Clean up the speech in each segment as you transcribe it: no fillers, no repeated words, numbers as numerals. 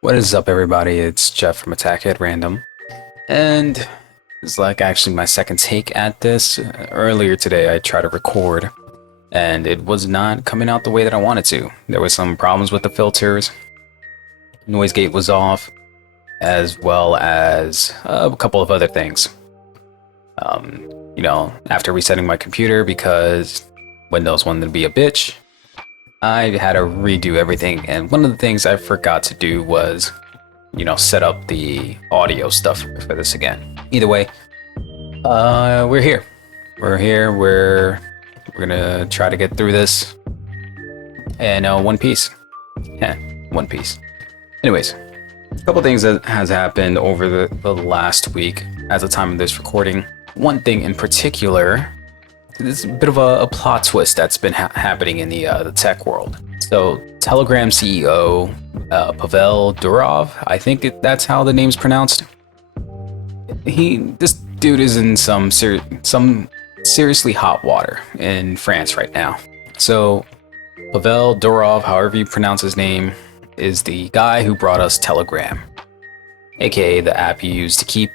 What is up, everybody? It's Jeff from Attack at Random, and it's like actually my second take at this. Earlier today, I tried to record, and it was not coming out the way that I wanted to. There was some problems with the filters, noise gate was off, as well as a couple of other things. After resetting my computer because Windows wanted to be a bitch, I had to redo everything, and one of the things I forgot to do was, set up the audio stuff for this again. Either way, we're here. We're gonna try to get through this in one piece. Yeah, one piece. Anyways, a couple things that has happened over the last week at the time of this recording. One thing in particular, there's a bit of a plot twist that's been happening in the tech world. So Telegram CEO Pavel Durov, I think that's how the name's pronounced. This dude is in some seriously hot water in France right now. So Pavel Durov, however you pronounce his name, is the guy who brought us Telegram, aka the app you use to keep,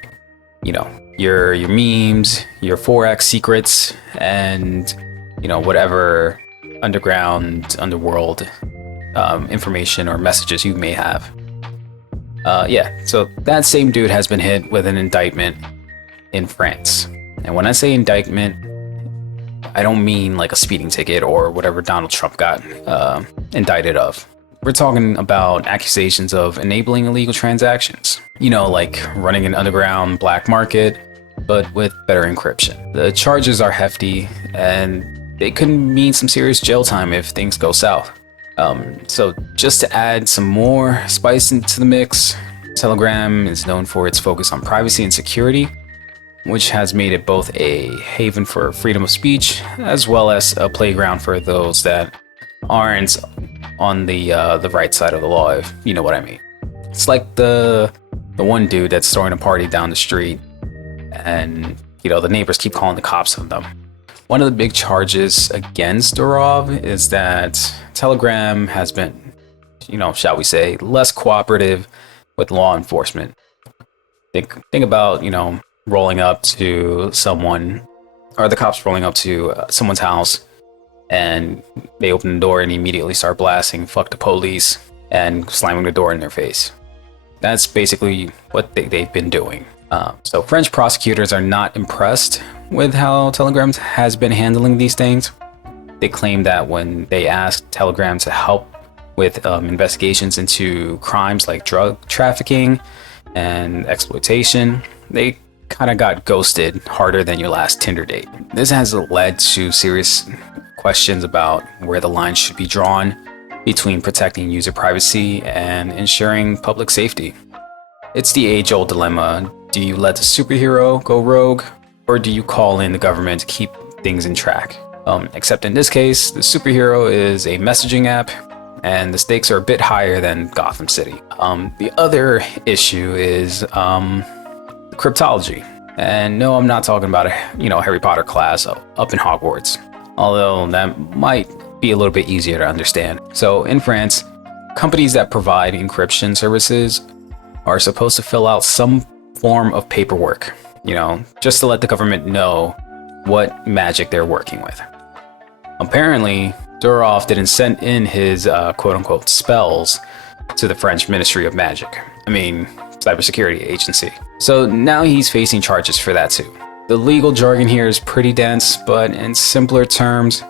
your memes, your forex secrets, and whatever underworld information or messages you may have. So that same dude has been hit with an indictment in France. And when I say indictment, I don't mean like a speeding ticket or whatever Donald Trump got indicted of. We're talking about accusations of enabling illegal transactions. Like running an underground black market, but with better encryption. The charges are hefty, and they could mean some serious jail time if things go south. So just to add some more spice into the mix, Telegram is known for its focus on privacy and security, which has made it both a haven for freedom of speech, as well as a playground for those that aren't on the right side of the law, if you know what I mean. It's like the one dude that's throwing a party down the street, and the neighbors keep calling the cops on them. One of the big charges against Durov is that Telegram has been, shall we say, less cooperative with law enforcement. Think about, rolling up to someone, or the cops rolling up to someone's house, and they open the door and immediately start blasting "fuck the police" and slamming the door in their face. That's basically what they've been doing. So French prosecutors are not impressed with how Telegram has been handling these things. They claim that when they asked Telegram to help with investigations into crimes like drug trafficking and exploitation, they kind of got ghosted harder than your last Tinder date. This has led to serious questions about where the line should be drawn between protecting user privacy and ensuring public safety. It's the age-old dilemma. Do you let the superhero go rogue, or do you call in the government to keep things in track? Except in this case, the superhero is a messaging app, and the stakes are a bit higher than Gotham City. The other issue is cryptology. And no, I'm not talking about a Harry Potter class up in Hogwarts, although that might be a little bit easier to understand. So in France, companies that provide encryption services are supposed to fill out some form of paperwork, just to let the government know what magic they're working with. Apparently, Durov didn't send in his quote-unquote spells to the French Ministry of Magic. Cybersecurity agency. So now he's facing charges for that too. The legal jargon here is pretty dense, but in simpler terms,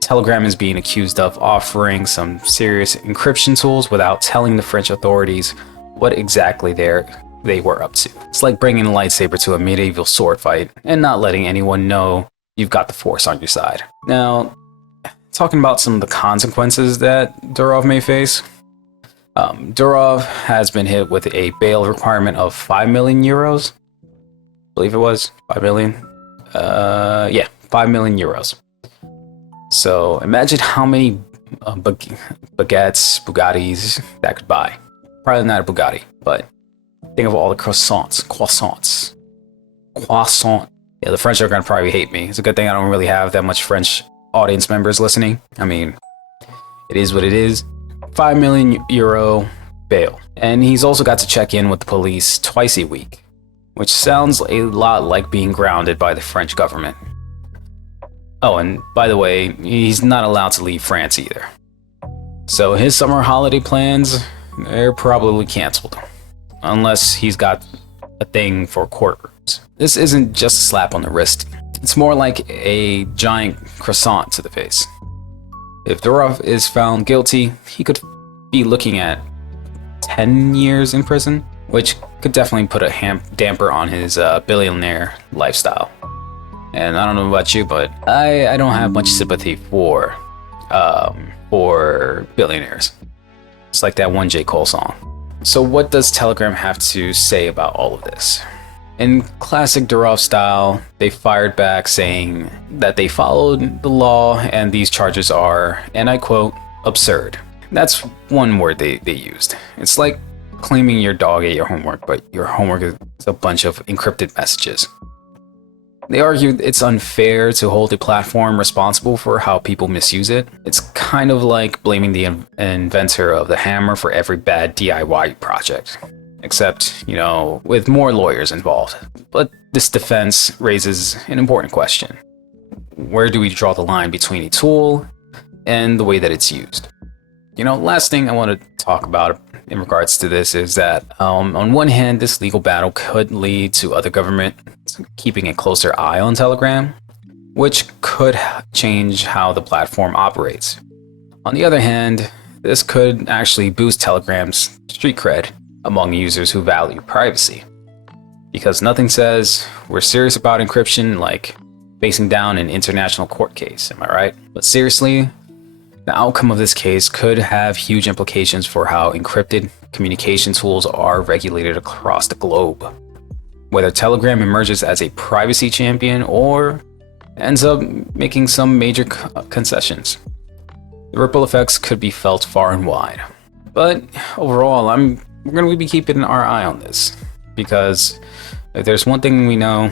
Telegram is being accused of offering some serious encryption tools without telling the French authorities what exactly they were up to. It's like bringing a lightsaber to a medieval sword fight and not letting anyone know you've got the Force on your side. Now, talking about some of the consequences that Durov may face. Durov has been hit with a bail requirement of 5 million euros. I believe it was 5 million. 5 million euros. So imagine how many baguettes, Bugattis that could buy. Probably not a Bugatti, but think of all the croissants. Yeah, the French are gonna probably hate me. It's a good thing I don't really have that much French audience members listening. It is what it is. 5 million euro bail. And he's also got to check in with the police twice a week, which sounds a lot like being grounded by the French government. Oh, and by the way, he's not allowed to leave France either. So his summer holiday plans, they're probably canceled. Unless he's got a thing for courtrooms. This isn't just a slap on the wrist. It's more like a giant croissant to the face. If Durov is found guilty, he could be looking at 10 years in prison, which could definitely put a damper on his billionaire lifestyle. And I don't know about you, but I don't have much sympathy for billionaires. It's like that one J. Cole song. So what does Telegram have to say about all of this? In classic Durov style, they fired back saying that they followed the law and these charges are, and I quote, absurd. That's one word they used. It's like claiming your dog ate your homework, but your homework is a bunch of encrypted messages. They argued it's unfair to hold a platform responsible for how people misuse it. It's kind of like blaming the inventor of the hammer for every bad DIY project. Except, with more lawyers involved. But this defense raises an important question. Where do we draw the line between a tool and the way that it's used? Last thing I want to talk about in regards to this is that on one hand, this legal battle could lead to other governments keeping a closer eye on Telegram, which could change how the platform operates. On the other hand, this could actually boost Telegram's street cred among users who value privacy. Because nothing says we're serious about encryption like facing down an international court case, am I right? But seriously, the outcome of this case could have huge implications for how encrypted communication tools are regulated across the globe. Whether Telegram emerges as a privacy champion or ends up making some major concessions. The ripple effects could be felt far and wide. But overall, we're going to be keeping our eye on this. Because if there's one thing we know,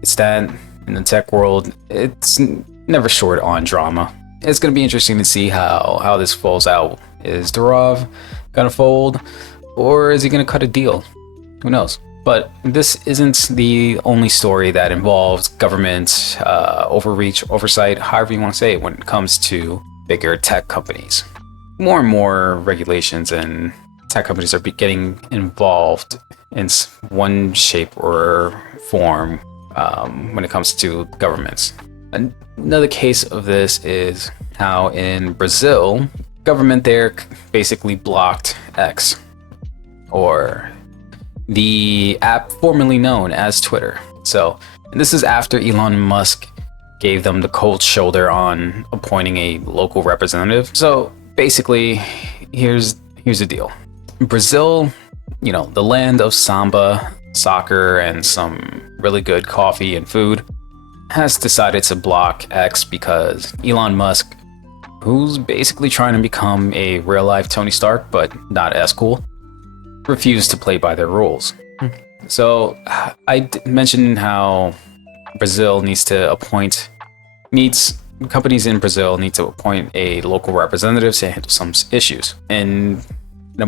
it's that in the tech world, it's never short on drama. It's going to be interesting to see how this falls out. Is Durov going to fold? Or is he going to cut a deal? Who knows? But this isn't the only story that involves government overreach, oversight, however you want to say it, when it comes to bigger tech companies. More and more regulations and tech companies are getting involved in one shape or form when it comes to governments. Another case of this is how in Brazil, government there basically blocked X, or the app formerly known as Twitter. And this is after Elon Musk gave them the cold shoulder on appointing a local representative. So basically, here's the deal. Brazil, the land of samba, soccer, and some really good coffee and food, has decided to block X because Elon Musk, who's basically trying to become a real-life Tony Stark, but not as cool, refused to play by their rules. So I mentioned how companies in Brazil need to appoint a local representative to handle some issues. And a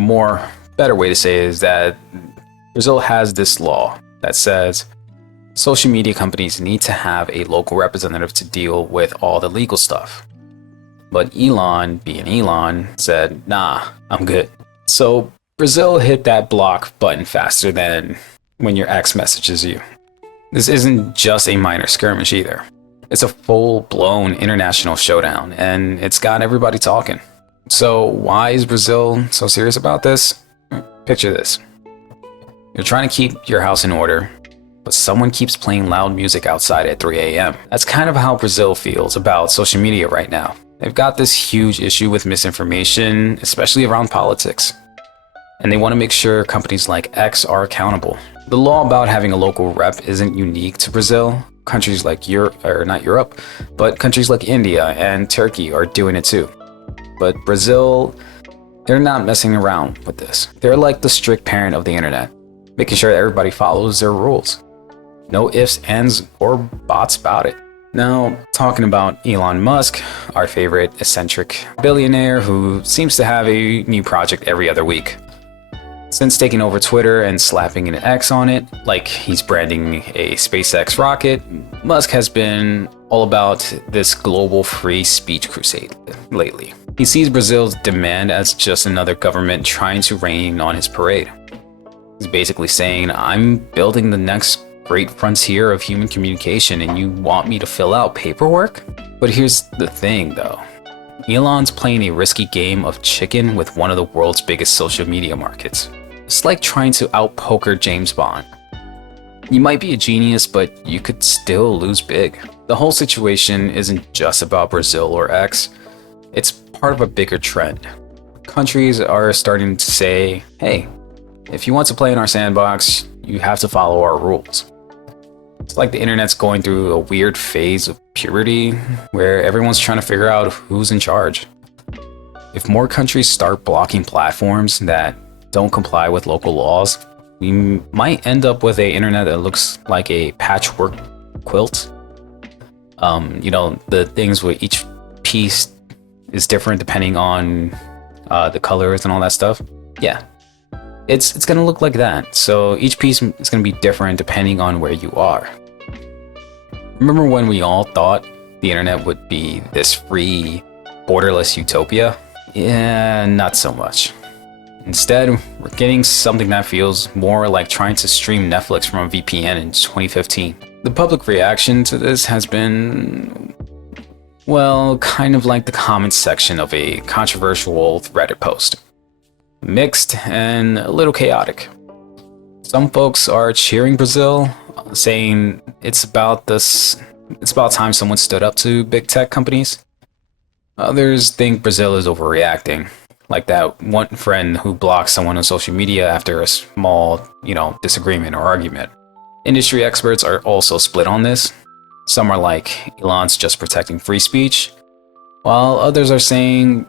better way to say it is that Brazil has this law that says social media companies need to have a local representative to deal with all the legal stuff. But Elon, being Elon, said, nah, I'm good. So Brazil hit that block button faster than when your ex messages you. This isn't just a minor skirmish either. It's a full-blown international showdown, and it's got everybody talking. So why is Brazil so serious about this? Picture this. You're trying to keep your house in order, but someone keeps playing loud music outside at 3 a.m. That's kind of how Brazil feels about social media right now. They've got this huge issue with misinformation, especially around politics. And they want to make sure companies like X are accountable. The law about having a local rep isn't unique to Brazil. Countries like countries like India and Turkey are doing it too. But Brazil, they're not messing around with this. They're like the strict parent of the internet, making sure that everybody follows their rules. No ifs, ands, or buts about it. Now, talking about Elon Musk, our favorite eccentric billionaire who seems to have a new project every other week. Since taking over Twitter and slapping an X on it, like he's branding a SpaceX rocket, Musk has been all about this global free speech crusade lately. He sees Brazil's demand as just another government trying to rain on his parade. He's basically saying, I'm building the next great frontier of human communication and you want me to fill out paperwork? But here's the thing though. Elon's playing a risky game of chicken with one of the world's biggest social media markets. It's like trying to outpoker James Bond. You might be a genius, but you could still lose big. The whole situation isn't just about Brazil or X. It's part of a bigger trend. Countries are starting to say, hey, if you want to play in our sandbox, you have to follow our rules. It's like the internet's going through a weird phase of puberty where everyone's trying to figure out who's in charge. If more countries start blocking platforms that don't comply with local laws, we might end up with an internet that looks like a patchwork quilt. The things where each piece is different depending on the colors and all that stuff. Yeah, it's gonna look like that. So each piece is gonna be different depending on where you are. Remember when we all thought the internet would be this free, borderless utopia? Yeah, not so much. Instead, we're getting something that feels more like trying to stream Netflix from a VPN in 2015. The public reaction to this has been, well, kind of like the comments section of a controversial Reddit post. Mixed and a little chaotic. Some folks are cheering Brazil, saying it's about time someone stood up to big tech companies. Others think Brazil is overreacting. Like that one friend who blocked someone on social media after a small, disagreement or argument. Industry experts are also split on this. Some are like, Elon's just protecting free speech, while others are saying,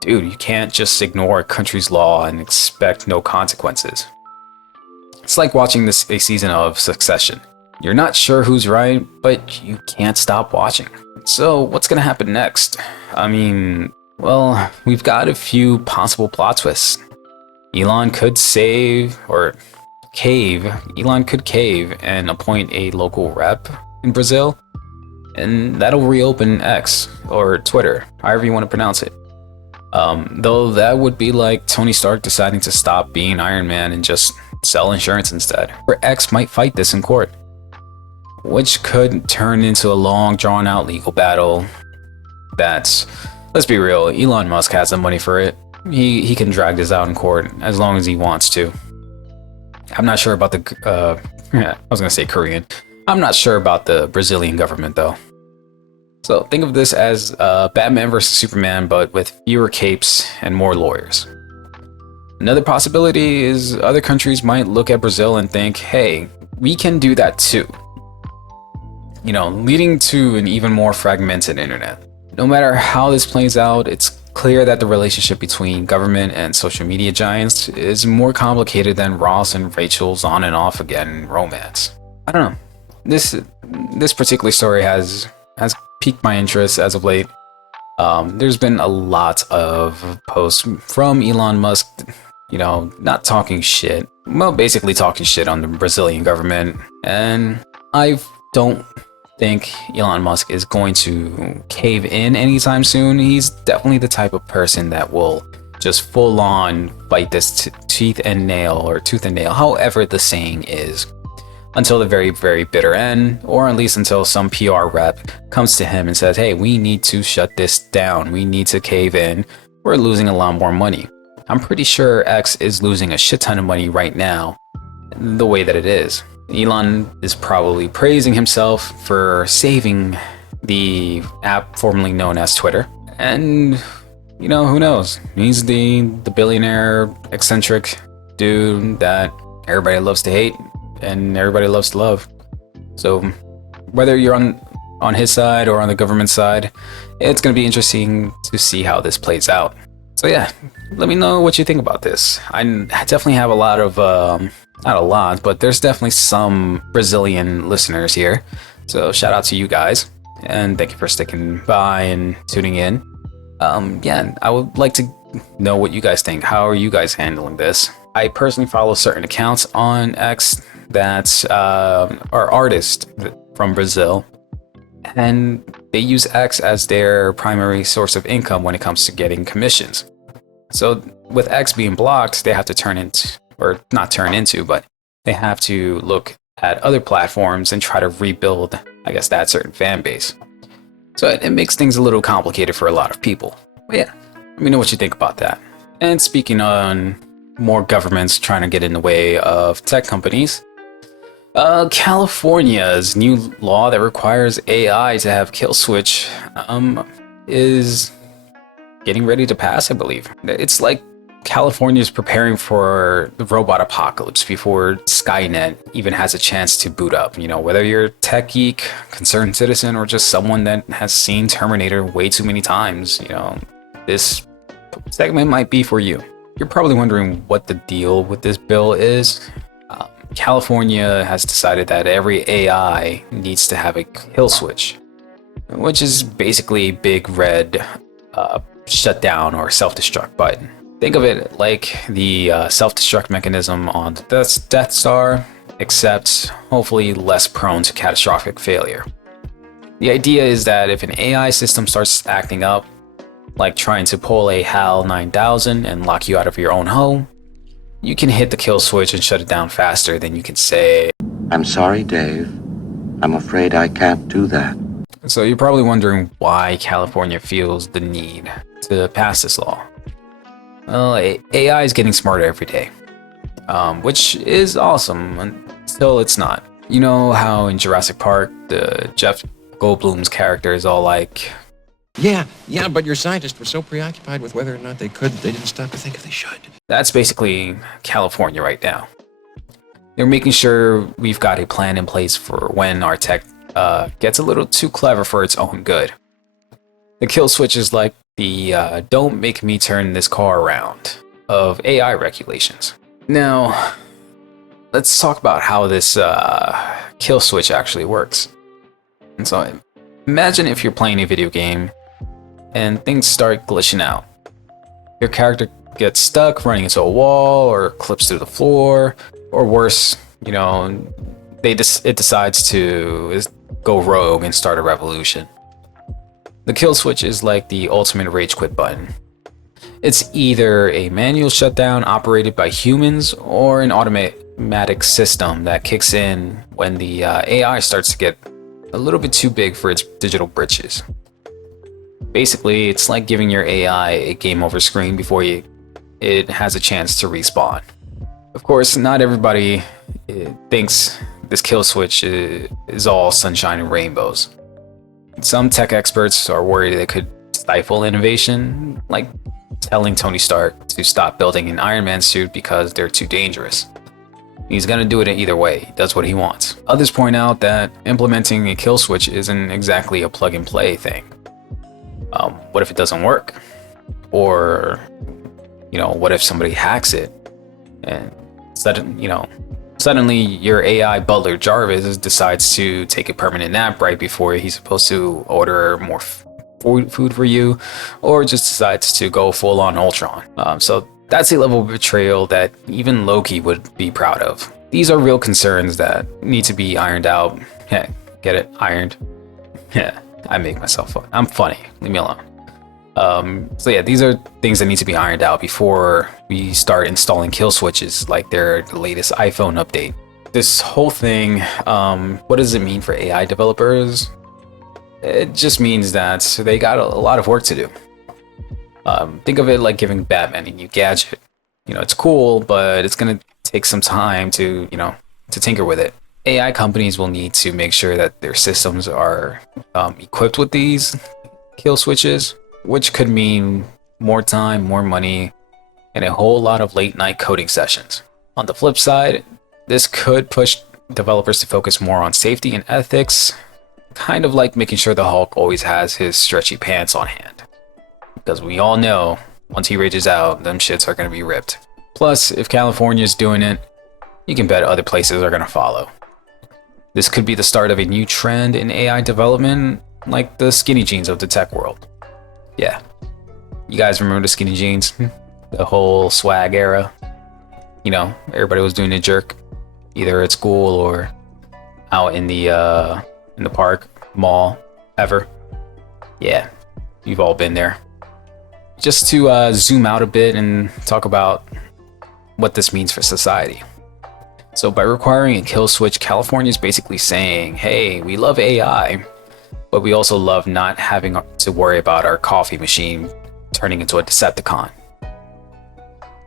dude, you can't just ignore a country's law and expect no consequences. It's like watching a season of Succession. You're not sure who's right, but you can't stop watching. So what's gonna happen next? Well, we've got a few possible plot twists. Elon could cave and appoint a local rep in Brazil, and that'll reopen X, or Twitter, however you want to pronounce it. Though that would be like Tony Stark deciding to stop being Iron Man and just sell insurance instead. Or X might fight this in court, which could turn into a long, drawn-out legal battle that's... Let's be real, Elon Musk has the money for it. He can drag this out in court as long as he wants to. I'm not sure about the, I was gonna say Korean. I'm not sure about the Brazilian government though. So think of this as Batman versus Superman, but with fewer capes and more lawyers. Another possibility is other countries might look at Brazil and think, hey, we can do that too. Leading to an even more fragmented internet. No matter how this plays out, it's clear that the relationship between government and social media giants is more complicated than Ross and Rachel's on and off again romance. I don't know. This particular story has piqued my interest as of late. There's been a lot of posts from Elon Musk, not talking shit. Well, basically talking shit on the Brazilian government. And I don't think Elon Musk is going to cave in anytime soon. He's definitely the type of person that will just full on fight this tooth and nail, however the saying is, until the very, very bitter end, or at least until some PR rep comes to him and says, hey, we need to shut this down. We need to cave in. We're losing a lot more money. I'm pretty sure X is losing a shit ton of money right now, the way that it is. Elon is probably praising himself for saving the app formerly known as Twitter. And, who knows? He's the billionaire, eccentric dude that everybody loves to hate and everybody loves to love. So whether you're on his side or on the government side, it's going to be interesting to see how this plays out. So yeah, let me know what you think about this. I definitely have a lot of... not a lot, but there's definitely some Brazilian listeners here. So shout out to you guys. And thank you for sticking by and tuning in. I would like to know what you guys think. How are you guys handling this? I personally follow certain accounts on X that are artists from Brazil, and they use X as their primary source of income when it comes to getting commissions. So with X being blocked, they have to turn into, or not turn into, but they have to look at other platforms and try to rebuild, I guess, that certain fan base. So it makes things a little complicated for a lot of people. But yeah, let me know what you think about that. And speaking on more governments trying to get in the way of tech companies, California's new law that requires AI to have Killswitch is getting ready to pass, I believe. It's like California's preparing for the robot apocalypse before Skynet even has a chance to boot up. You know, whether you're a tech geek, concerned citizen, or just someone that has seen Terminator way too many times, you know, this segment might be for you. You're probably wondering what the deal with this bill is. California has decided that every AI needs to have a kill switch, which is basically a big red shutdown or self-destruct button. Think of it like the self-destruct mechanism on the Death Star, except hopefully less prone to catastrophic failure. The idea is that if an AI system starts acting up, like trying to pull a HAL 9000 and lock you out of your own home, you can hit the kill switch and shut it down faster than you can say, "I'm sorry, Dave. I'm afraid I can't do that." So you're probably wondering why California feels the need to pass this law. Well, AI is getting smarter every day, which is awesome until it's not. You know how in Jurassic Park, the Jeff Goldblum's character is all like, Yeah, but your scientists were so preoccupied with whether or not they could, they didn't stop to think if they should. That's basically California right now. They're making sure we've got a plan in place for when our tech gets a little too clever for its own good. The kill switch is like the don't make me turn this car around of AI regulations. Now, let's talk about how this kill switch actually works. And so imagine if you're playing a video game and things start glitching out. Your character gets stuck running into a wall or clips through the floor, or worse, you know, it decides to go rogue and start a revolution. The kill switch is like the ultimate rage quit button. It's either a manual shutdown operated by humans or an automatic system that kicks in when the AI starts to get a little bit too big for its digital britches. Basically, it's like giving your AI a game over screen before it has a chance to respawn. Of course, not everybody thinks this kill switch is all sunshine and rainbows. Some tech experts are worried it could stifle innovation, like telling Tony Stark to stop building an Iron Man suit because they're too dangerous. He's gonna do it either way. He does what he wants. Others point out that implementing a kill switch isn't exactly a plug and play thing. What if it doesn't work? Or, you know, what if somebody hacks it and suddenly your AI butler Jarvis decides to take a permanent nap right before he's supposed to order more food for you, or just decides to go full on Ultron. So that's a level of betrayal that even Loki would be proud of. These are real concerns that need to be ironed out. Yeah, get it? Ironed? Yeah, I make myself fun. I'm funny. Leave me alone. So yeah, these are things that need to be ironed out before we start installing kill switches like the latest iPhone update. This whole thing, what does it mean for AI developers? It just means that they got a lot of work to do. Think of it like giving Batman a new gadget. You know, it's cool, but it's gonna take some time to tinker with it. AI companies will need to make sure that their systems are equipped with these kill switches, which could mean more time, more money, and a whole lot of late night coding sessions. On the flip side, this could push developers to focus more on safety and ethics, kind of like making sure the Hulk always has his stretchy pants on hand. Because we all know, once he rages out, them shits are going to be ripped. Plus, if California's doing it, you can bet other places are going to follow. This could be the start of a new trend in AI development, like the skinny jeans of the tech world. Yeah. You guys remember the skinny jeans? The whole swag era? everybody was doing a jerk, either at school or out in the park, mall, ever. Yeah, you've all been there. Just to zoom out a bit and talk about what this means for society. So by requiring a kill switch, California is basically saying, hey, we love AI, but we also love not having to worry about our coffee machine turning into a Decepticon.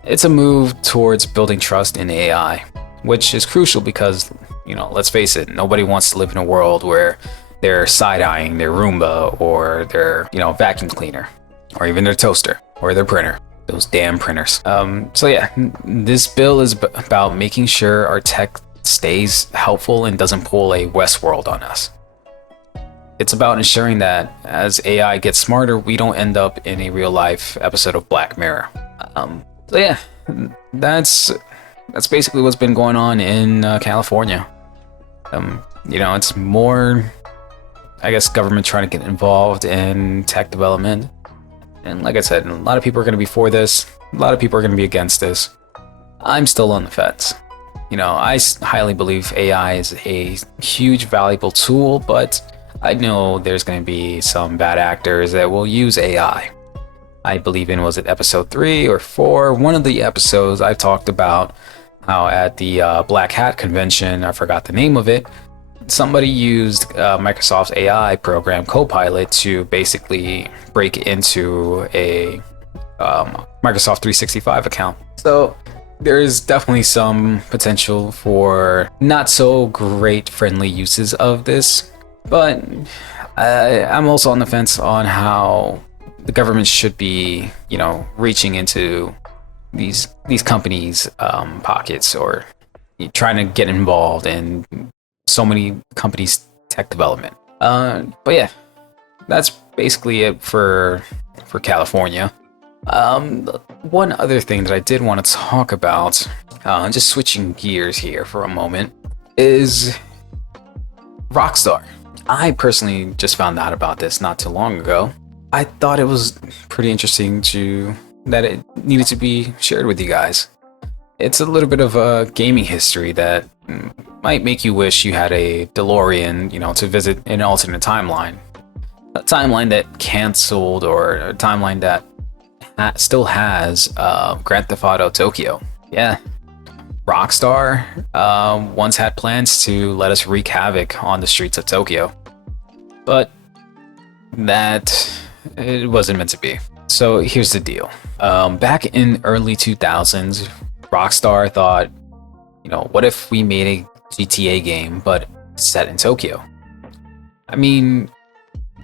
It's a move towards building trust in AI, which is crucial because, let's face it, nobody wants to live in a world where they're side-eyeing their Roomba or their, vacuum cleaner, or even their toaster or their printer. Those damn printers. So yeah, this bill is about making sure our tech stays helpful and doesn't pull a Westworld on us. It's about ensuring that as AI gets smarter, we don't end up in a real-life episode of Black Mirror. So yeah, that's basically what's been going on in California. It's more, I guess, government trying to get involved in tech development. And like I said, a lot of people are going to be for this. A lot of people are going to be against this. I'm still on the fence. I highly believe AI is a huge, valuable tool, but I know there's going to be some bad actors that will use AI. I believe in, was it episode 3 or 4? One of the episodes I talked about how at the Black Hat convention, I forgot the name of it, somebody used Microsoft's AI program Copilot to basically break into a Microsoft 365 account. So there's definitely some potential for not so great friendly uses of this, but I'm also on the fence on how the government should be, reaching into these companies' pockets or trying to get involved in so many companies' tech development. But yeah, that's basically it for California. One other thing that I did want to talk about, just switching gears here for a moment, is Rockstar. I personally just found out about this not too long ago. I thought it was pretty interesting that it needed to be shared with you guys. It's a little bit of a gaming history that might make you wish you had a DeLorean, to visit an alternate timeline. A timeline that canceled, or a timeline that still has Grand Theft Auto Tokyo. Yeah. Rockstar once had plans to let us wreak havoc on the streets of Tokyo. But it wasn't meant to be. So here's the deal. Back in early 2000s, Rockstar thought, what if we made a GTA game, but set in Tokyo? I mean,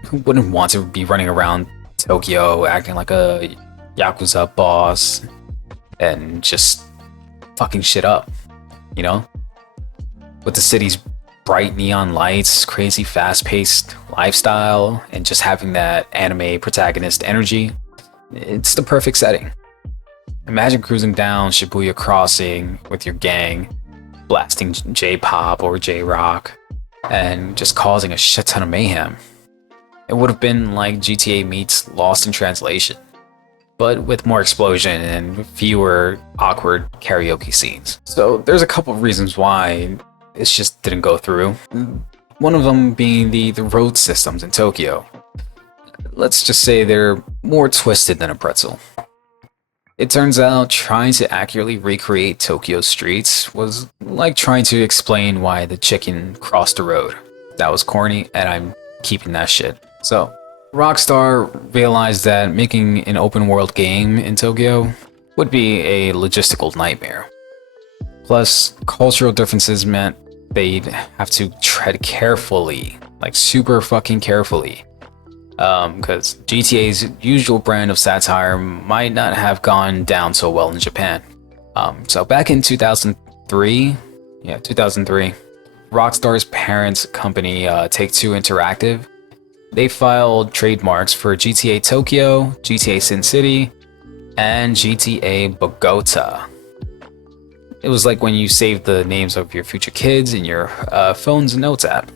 who wouldn't want to be running around Tokyo acting like a Yakuza boss and just fucking shit up, With the city's bright neon lights, crazy fast-paced lifestyle, and just having that anime protagonist energy. It's the perfect setting. Imagine cruising down Shibuya Crossing with your gang, blasting J-pop or J-rock, and just causing a shit ton of mayhem. It would have been like GTA meets Lost in Translation, but with more explosion and fewer awkward karaoke scenes. So there's a couple of reasons why it just didn't go through. One of them being the road systems in Tokyo. Let's just say they're more twisted than a pretzel. It turns out trying to accurately recreate Tokyo's streets was like trying to explain why the chicken crossed the road. That was corny, and I'm keeping that shit. So, Rockstar realized that making an open world game in Tokyo would be a logistical nightmare. Plus, cultural differences meant they'd have to tread carefully, like super fucking carefully. Because GTA's usual brand of satire might not have gone down so well in Japan. So back in 2003, Rockstar's parent company, Take-Two Interactive, they filed trademarks for GTA Tokyo, GTA Sin City, and GTA Bogota. It was like when you saved the names of your future kids in your phone's notes app.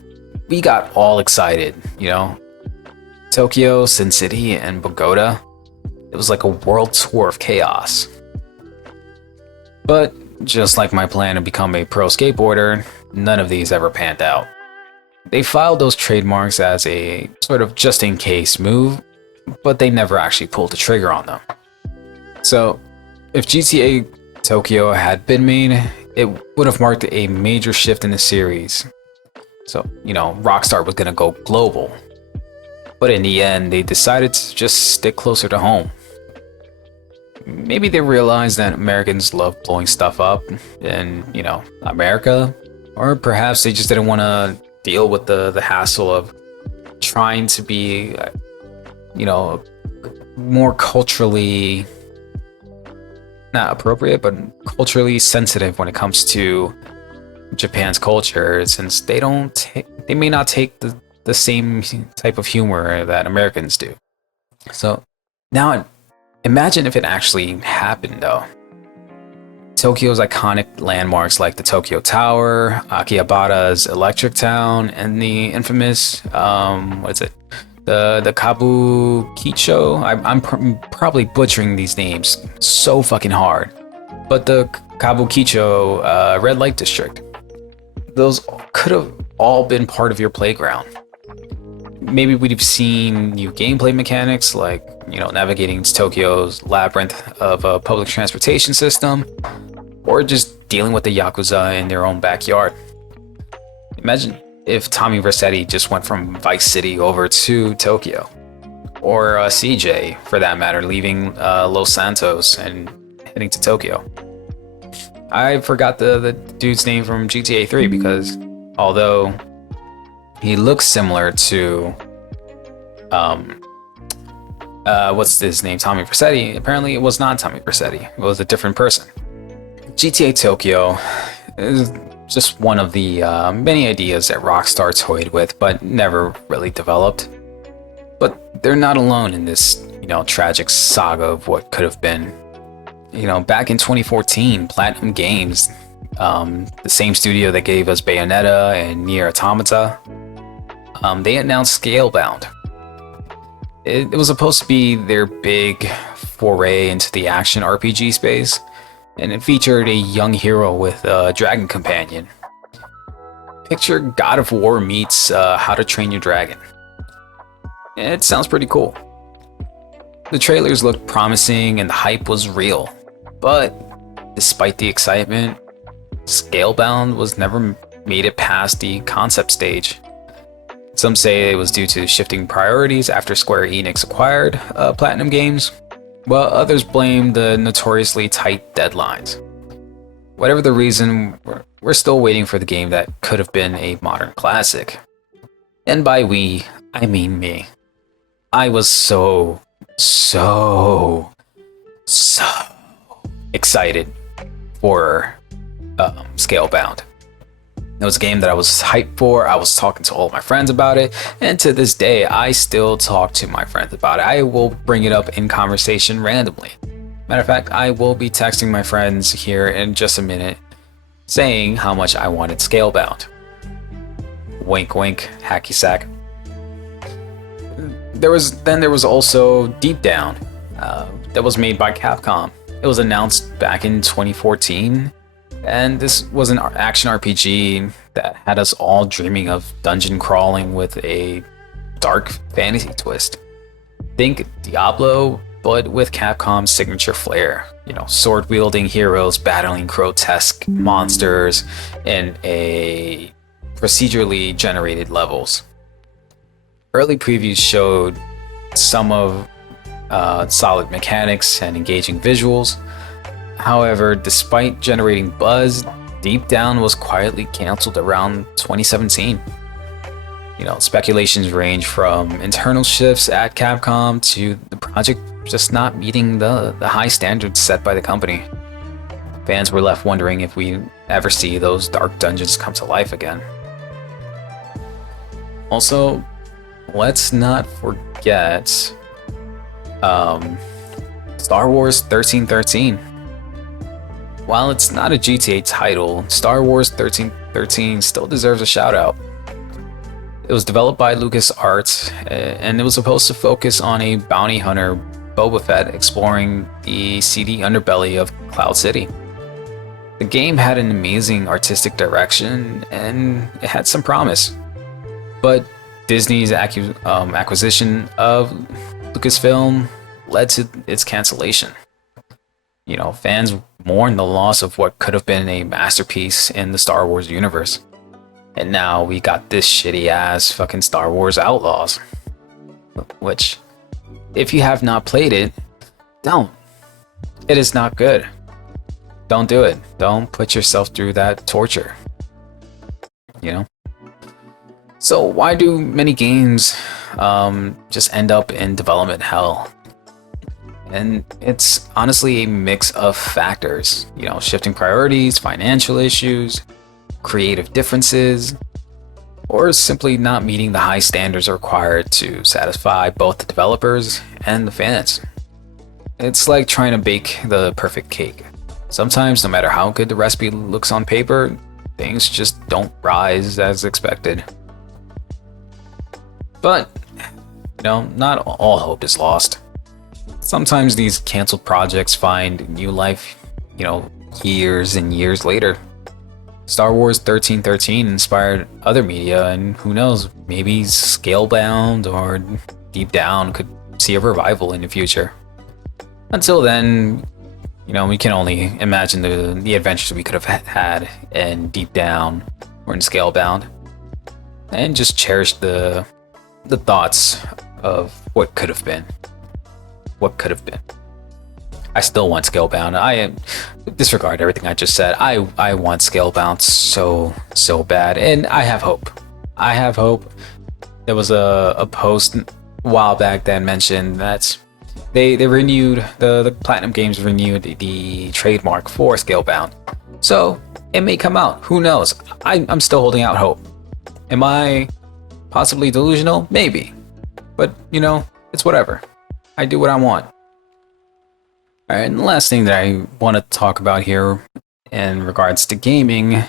We got all excited, Tokyo, Sin City, and Bogota. It was like a world tour of chaos. But Just like my plan to become a pro skateboarder, none of these ever panned out. They filed those trademarks as a sort of just-in-case move, but they never actually pulled the trigger on them. So, if GTA Tokyo had been made, it would have marked a major shift in the series. So, Rockstar was gonna go global. But in the end, they decided to just stick closer to home. Maybe they realized that Americans love blowing stuff up in, America. Or perhaps they just didn't want to deal with the hassle of trying to be, more culturally, not appropriate, but culturally sensitive when it comes to Japan's culture, since they may not take the same type of humor that Americans do. So now imagine if it actually happened though. Tokyo's iconic landmarks like the Tokyo Tower, Akihabara's Electric Town, and the infamous, the Kabukicho. I'm probably butchering these names so fucking hard. But the Kabukicho Red Light District. Those could have all been part of your playground. Maybe we'd have seen new gameplay mechanics like, navigating Tokyo's labyrinth of a public transportation system, or just dealing with the Yakuza in their own backyard. Imagine if Tommy Vercetti just went from Vice City over to Tokyo, or CJ, for that matter, leaving Los Santos and heading to Tokyo. I forgot the dude's name from GTA 3 because although he looks similar to what's his name, Tommy Vercetti, apparently it was not Tommy Vercetti. It was a different person. GTA Tokyo is just one of the many ideas that Rockstar toyed with but never really developed. But they're not alone in this, tragic saga of what could have been. Back in 2014, Platinum Games, the same studio that gave us Bayonetta and Nier Automata, they announced Scalebound. It was supposed to be their big foray into the action RPG space, and it featured a young hero with a dragon companion. Picture God of War meets How to Train Your Dragon. It sounds pretty cool. The trailers looked promising and the hype was real, but despite the excitement, Scalebound was never made it past the concept stage. Some say it was due to shifting priorities after Square Enix acquired Platinum Games, while others blame the notoriously tight deadlines. Whatever the reason, we're still waiting for the game that could have been a modern classic. And by we, I mean me. I was so excited for Scalebound. It was a game that I was hyped for. I was talking to all my friends about it, and to this day, I still talk to my friends about it. I will bring it up in conversation randomly. Matter of fact, I will be texting my friends here in just a minute, saying how much I wanted Scalebound. Wink, wink, hacky sack. There was also Deep Down, that was made by Capcom. It was announced back in 2014. And this was an action RPG that had us all dreaming of dungeon crawling with a dark fantasy twist. Think Diablo, but with Capcom's signature flair. Sword-wielding heroes battling grotesque monsters in a procedurally generated levels. Early previews showed some of solid mechanics and engaging visuals. However, despite generating buzz, Deep Down was quietly canceled around 2017. Speculations range from internal shifts at Capcom to the project just not meeting the high standards set by the company. Fans were left wondering if we ever see those dark dungeons come to life again. Also, let's not forget Star Wars 1313. While it's not a GTA title, Star Wars 1313 still deserves a shout out. It was developed by LucasArts, and it was supposed to focus on a bounty hunter, Boba Fett, exploring the seedy underbelly of Cloud City. The game had an amazing artistic direction and it had some promise. But Disney's acquisition of Lucasfilm led to its cancellation. Fans mourn the loss of what could have been a masterpiece in the Star Wars universe. And now we got this shitty ass fucking Star Wars Outlaws. Which, if you have not played it, don't. It is not good. Don't do it. Don't put yourself through that torture. So why do many games just end up in development hell? And it's honestly a mix of factors, shifting priorities, financial issues, creative differences, or simply not meeting the high standards required to satisfy both the developers and the fans. It's like trying to bake the perfect cake. Sometimes, no matter how good the recipe looks on paper, things just don't rise as expected. But, not all hope is lost. Sometimes these canceled projects find new life, years and years later. Star Wars 1313 inspired other media, and who knows, maybe Scalebound or Deep Down could see a revival in the future. Until then, we can only imagine the adventures we could have had in Deep Down or in Scalebound, and just cherish the thoughts of what could have been. What could have been. I still want Scalebound. I disregard everything I just said. I want Scalebound so bad, and I have hope. There was a post a while back that mentioned that they renewed the Platinum Games renewed the trademark for Scalebound, so it may come out. Who knows? I'm still holding out hope. Am I possibly delusional? Maybe, but it's whatever. I do what I want. Alright, and the last thing that I want to talk about here in regards to gaming,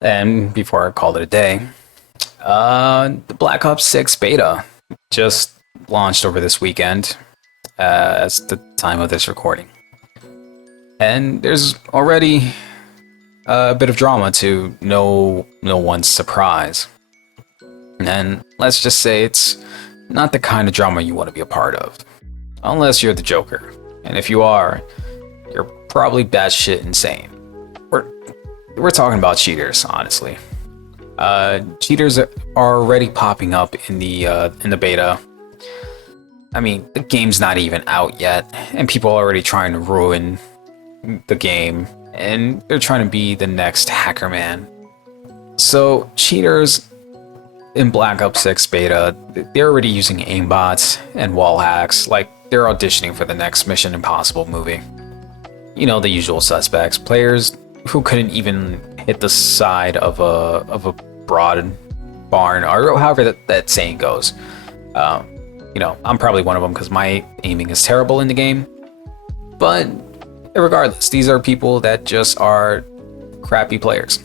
and before I call it a day, the Black Ops 6 beta just launched over this weekend, as the time of this recording. And there's already a bit of drama to no one's surprise. And let's just say it's not the kind of drama you want to be a part of. Unless you're the Joker. And if you are, you're probably batshit insane. We're talking about cheaters, honestly. Cheaters are already popping up in the beta. I mean, the game's not even out yet, and people are already trying to ruin the game, and they're trying to be the next hacker man. So cheaters in Black Ops 6 beta, they're already using aimbots and wall hacks, like they're auditioning for the next Mission Impossible movie. The usual suspects, players who couldn't even hit the side of a broad barn, or however that saying goes. I'm probably one of them because my aiming is terrible in the game. But regardless, these are people that just are crappy players.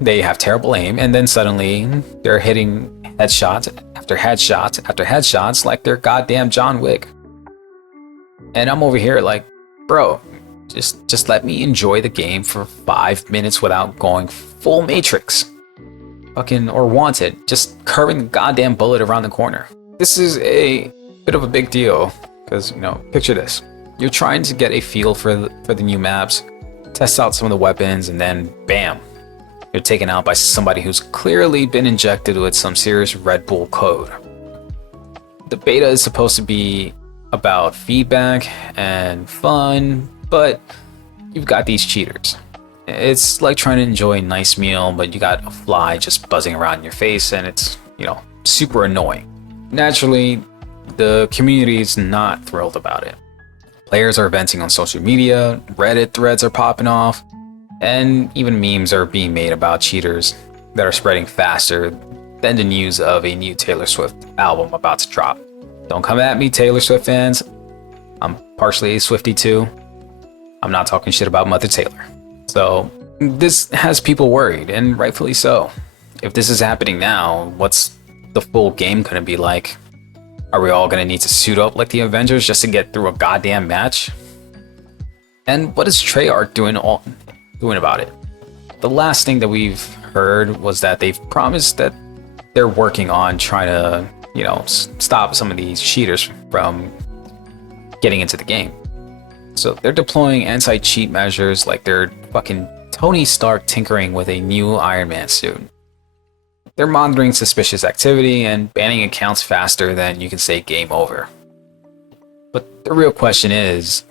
They have terrible aim, and then suddenly they're hitting headshots after headshots after headshots like they're goddamn John Wick. And I'm over here like, bro, just let me enjoy the game for 5 minutes without going full Matrix. Or Wanted, just curving the goddamn bullet around the corner. This is a bit of a big deal, because, picture this. You're trying to get a feel for the new maps, test out some of the weapons, and then bam, you're taken out by somebody who's clearly been injected with some serious Red Bull code. The beta is supposed to be about feedback and fun, but you've got these cheaters. It's like trying to enjoy a nice meal, but you got a fly just buzzing around in your face, and it's, super annoying. Naturally, the community is not thrilled about it. Players are venting on social media, Reddit threads are popping off, and even memes are being made about cheaters that are spreading faster than the news of a new Taylor Swift album about to drop. Don't come at me, Taylor Swift fans. I'm partially a Swiftie too. I'm not talking shit about Mother Taylor. So this has people worried, and rightfully so. If this is happening now, what's the full game gonna be like? Are we all gonna need to suit up like the Avengers just to get through a goddamn match? And what is Treyarch doing about it? The last thing that we've heard was that they've promised that they're working on trying to, stop some of these cheaters from getting into the game. So they're deploying anti-cheat measures like they're fucking Tony Stark tinkering with a new Iron Man suit. They're monitoring suspicious activity and banning accounts faster than you can say game over. But the real question is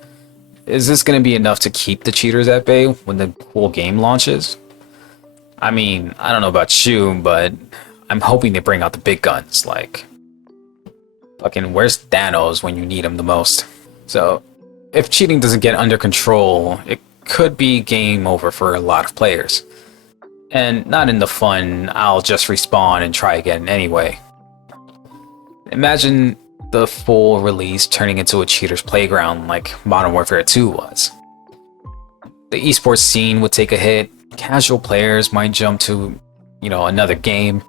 this going to be enough to keep the cheaters at bay when the full game launches? I mean, I don't know about you, but I'm hoping they bring out the big guns, like fucking where's Thanos when you need him the most? So, if cheating doesn't get under control, it could be game over for a lot of players. And not in the fun, I'll just respawn and try again anyway. Imagine the full release turning into a cheater's playground like Modern Warfare 2 was. The esports scene would take a hit, casual players might jump to, another game,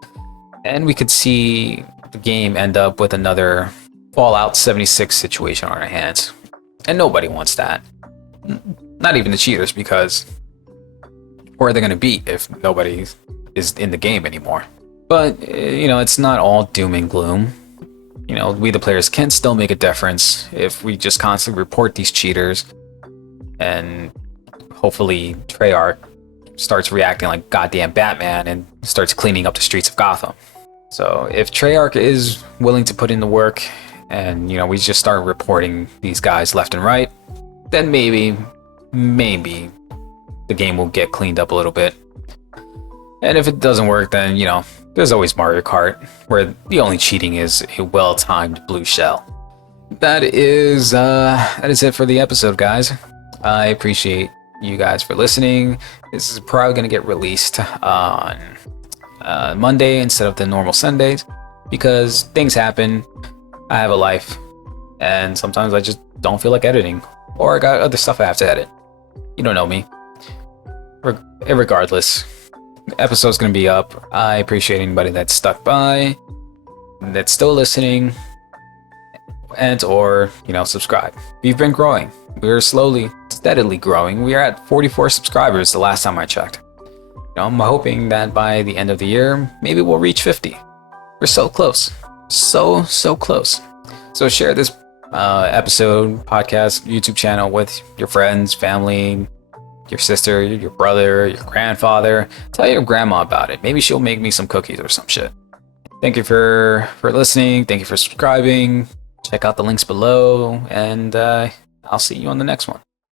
and we could see the game end up with another Fallout 76 situation on our hands. And nobody wants that. Not even the cheaters, because where are they going to be if nobody is in the game anymore? But, it's not all doom and gloom. We the players can still make a difference if we just constantly report these cheaters, and hopefully Treyarch starts reacting like goddamn Batman and starts cleaning up the streets of Gotham. So if Treyarch is willing to put in the work and, we just start reporting these guys left and right, then maybe the game will get cleaned up a little bit. And if it doesn't work, then, there's always Mario Kart, where the only cheating is a well-timed blue shell. That is it for the episode, guys. I appreciate you guys for listening. This is probably going to get released on Monday instead of the normal Sundays, because things happen. I have a life, and sometimes I just don't feel like editing, or I got other stuff I have to edit. You don't know me. Regardless, the episode's gonna be up. I appreciate anybody that's stuck by, that's still listening, and or subscribe. We've been growing. We're steadily growing. We are at 44 subscribers the last time I checked. I'm hoping that by the end of the year, maybe we'll reach 50. We're so close. So close. So share this episode, podcast, YouTube channel with your friends, family, your sister, your brother, your grandfather. Tell your grandma about it. Maybe she'll make me some cookies or some shit. Thank you for listening. Thank you for subscribing. Check out the links below, and I'll see you on the next one.